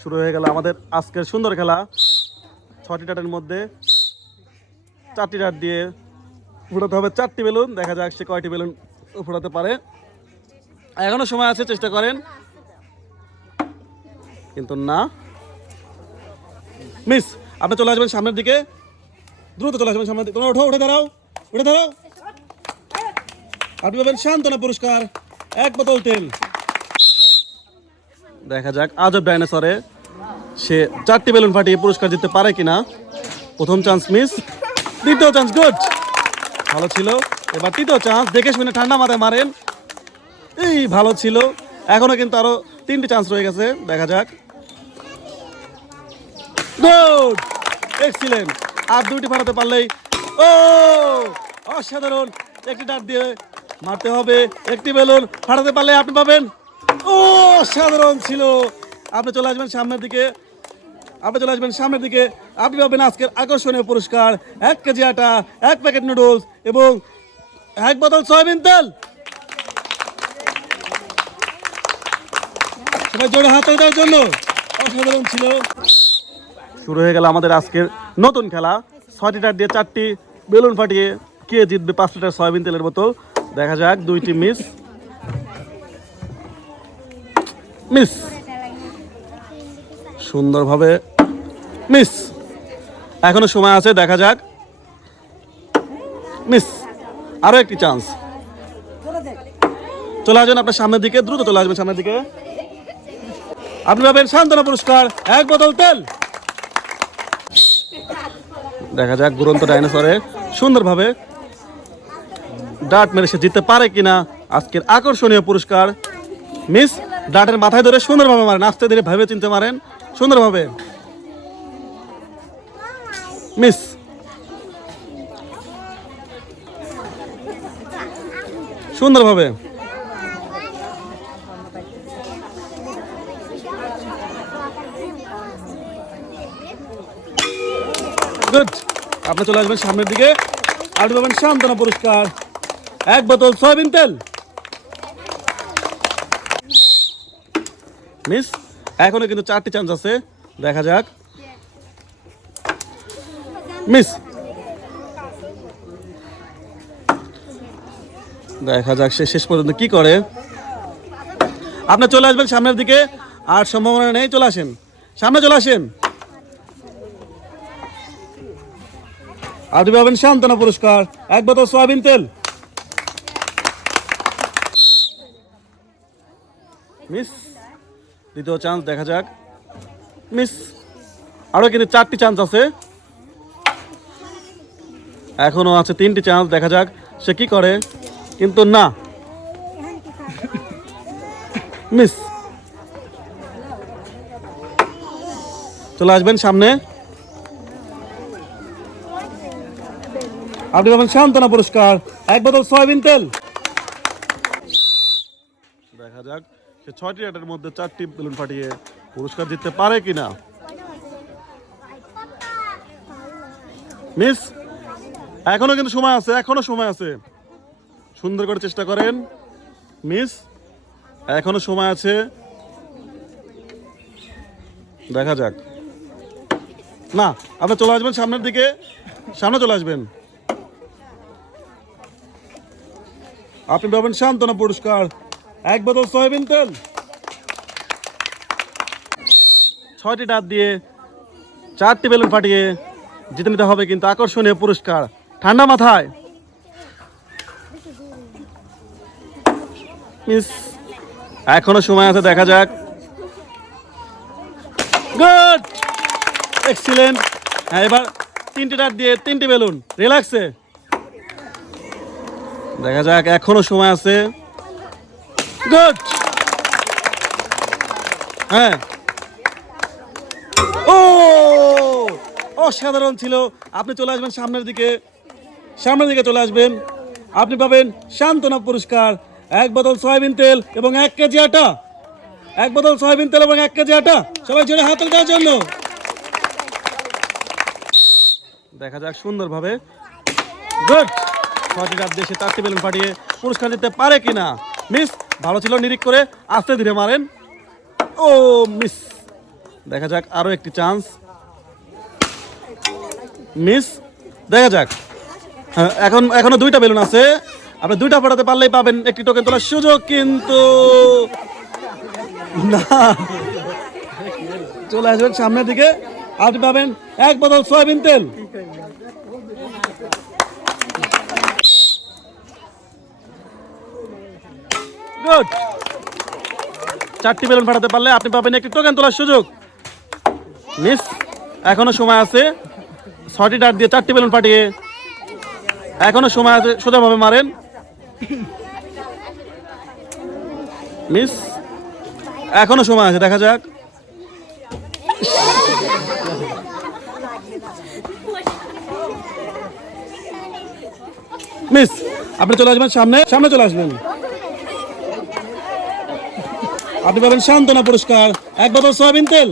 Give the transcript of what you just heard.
শুরু হয়ে গেল আমাদের আজকের সুন্দর খেলা। 6টি ডাটের মধ্যে 4টি ডাট দিয়ে ফুটাতে হবে 4টি বেলুন। দেখা যাক সে কয়টি বেলুন ফুটাতে পারে। এখনো সময় আছে, চেষ্টা করেন। কিন্তু না, মিস। আপনি চলে আসবেন সামনের দিকে, দ্রুত চলে আসবেন সামনের দিকে। তোমরা ওঠো, উঠে দাঁড়াও, উঠে দাঁড়াও। আপনি পাবেন সান্ত্বনা পুরস্কার 1 বোতল তেল। দেখা যাক আজব ডাইনোসরে সে 4টি বেলুন ফাটিয়ে পুরস্কার জিততে পারে কিনা। প্রথম চান্স মিস, দ্বিতীয় চান্স গুড, ভালো ছিল। এবার তৃতীয় চান্স, দেখে শুনে ঠান্ডা মাথায় মারেন। এই ভালো ছিল। এখনো কিন্তু আরো 3টি চান্স রয়ে গেছে, দেখা যাক। Good, excellent. আর 2টি ফাটাতে পারলেই ও অসাধারণ। একটি ডাট দিয়ে মারতে হবে, একটি বেলুন ফাটাতে পারলে আপনি পাবেন। ও অসাধারণ ছিল। আপনি চলে আসবেন সামনের দিকে, আপনি চলে আসবেন সামনের দিকে। আপনি পাবেন আজকের আকর্ষণীয় পুরস্কার 1 কেজি আটা, 1 প্যাকেট নুডলস এবং 1 বোতল সয়াবিন তেল। সবাই জোরে হাত দেওয়ার জন্য। অসাধারণ ছিল। শুরু হয়ে গেল আমাদের আজকের নতুন খেলা। 6টি ডাট দিয়ে 4টি বেলুন ফাটিয়ে কে জিতবে 5 লিটার সয়াবিন তেলের বোতল। দেখা যাক, 2টি মিস, মিস, সুন্দরভাবে মিস। এখনো সময় আছে, দেখা যাক। মিস, আরো একটি চান্স। চলে আসবেন আপনার সামনের দিকে, দ্রুত চলে আসবেন সামনের দিকে। আপনি পাবেন সান্ত্বনা পুরস্কার 1 বোতল তেল। দেখা যাক ঘুরন্ত ডাইনোসরে সুন্দরভাবে ডাট মেরে সে জিততে পারে কিনা আজকের আকর্ষণীয় পুরস্কার। মিস, ডাটের মাথায় ধরে সুন্দরভাবে মারেন, আস্তে ধীরে ভেবে চিনতে মারেন সুন্দরভাবে। মিস, সুন্দরভাবে। গুড, আপনি চলে আসবেন সামনের দিকে। আপনি পাবেন সান্ত্বনা পুরস্কার 1 বোতল সয়াবিন তেল। মিস, এখনো কিন্তু 4টি চান্স আছে, দেখা যাক। মিস, দেখা যাক সে শেষ পর্যন্ত কি করে। আপনি চলে আসবেন সামনের দিকে, আর সম্ভাবনা নেই। চলে আসেন সামনে, চলে আসেন। আপনি পাবেন সান্ত্বনা পুরস্কার 1 বোতল সয়াবিন তেল। মিস, দ্বিতীয় চান্স, দেখা যাক। মিস, আরো কিন্তু 4টি চান্স আছে। এখনো আছে 3টি চান্স, দেখা যাক সে কি করে। কিন্তু না, মিস। চলে আসবেন সামনে। আপনি পাবেন সান্ত্বনা পুরস্কার 1 বোতল সয়াবিন তেল। দেখা যাক সে 6টি ডাটের মধ্যে 4টি বেলুন ফাটিয়ে পুরস্কার জিততে পারে কিনা। মিস, এখনো কিন্তু সময় আছে, এখনো সময় আছে। সুন্দর করে চেষ্টা করেন। মিস, এখনো সময় আছে, দেখা যাক। না, আপনি চলে আসবেন সামনের দিকে, সামনে চলে আসবেন। আপনি পাবেন সান্ত্বনা পুরস্কার 1 বোতল সয়াবিন তেল। 6টি ডাট দিয়ে 4টি বেলুন ফাটিয়ে জিতে নিতে হবে কিন্তু আকর্ষণীয় পুরস্কার। ঠান্ডা মাথায়। মিস, এখনো সময় আছে, দেখা যাক। Good, excellent. হ্যাঁ, এবার 3টি ডাট দিয়ে 3টি বেলুন, রিল্যাক্সে। দেখা যাক, এখনো সময় আছে। গুড, হ্যাঁ। ও অসাধারণ ছিল। আপনি চলে আসবেন সামনের দিকে, সামনের দিকে চলে আসবেন। আপনি পাবেন সান্ত্বনা পুরস্কার 1 বোতল সয়াবিন তেল এবং 1 কেজি আটা। 1 বোতল সয়াবিন তেল এবং 1 কেজি আটা। সবাই জোরে হাত দেওয়ার জন্য। দেখা যাক সুন্দরভাবে। গুড, 6টি ডাট দিয়ে 4টি বেলুন ফাটিয়ে পুরস্কার দিতে পারে কিনা। মিস, ভালো ছিল, নিরিখ করে আস্তে ধীরে মারেন। ও মিস, দেখা যাক আরো একটি চান্স। মিস। দেখা যাক। হ্যাঁ, এখনো 2টা বেলুন আছে, আপনি 2টা ফাটাতে পারলেই পাবেন একটি টোকেন তোলার সুযোগ, কিন্তু না, চলে আসবেন সামনের দিকে, আপনি পাবেন 1 বোতল সয়াবিন তেল। গুড। 4টি বেলুন ফাটাতে পারলে আপনি পাবেন একটি টোকেন তোলার সুযোগ। মিস। এখনো সময় আছে, 6টি ডাট দিয়ে 4টি বেলুন ফাটিয়ে এখনো সময় আছে, সোজাভাবে মারেন। মিস। এখনো সময় আছে, দেখা যাক। মিস। আপনি চলে আসবেন সামনে চলে আসবেন, আপনি পাবেন সান্ত্বনা পুরস্কার 1 বোতল সয়াবিন তেল।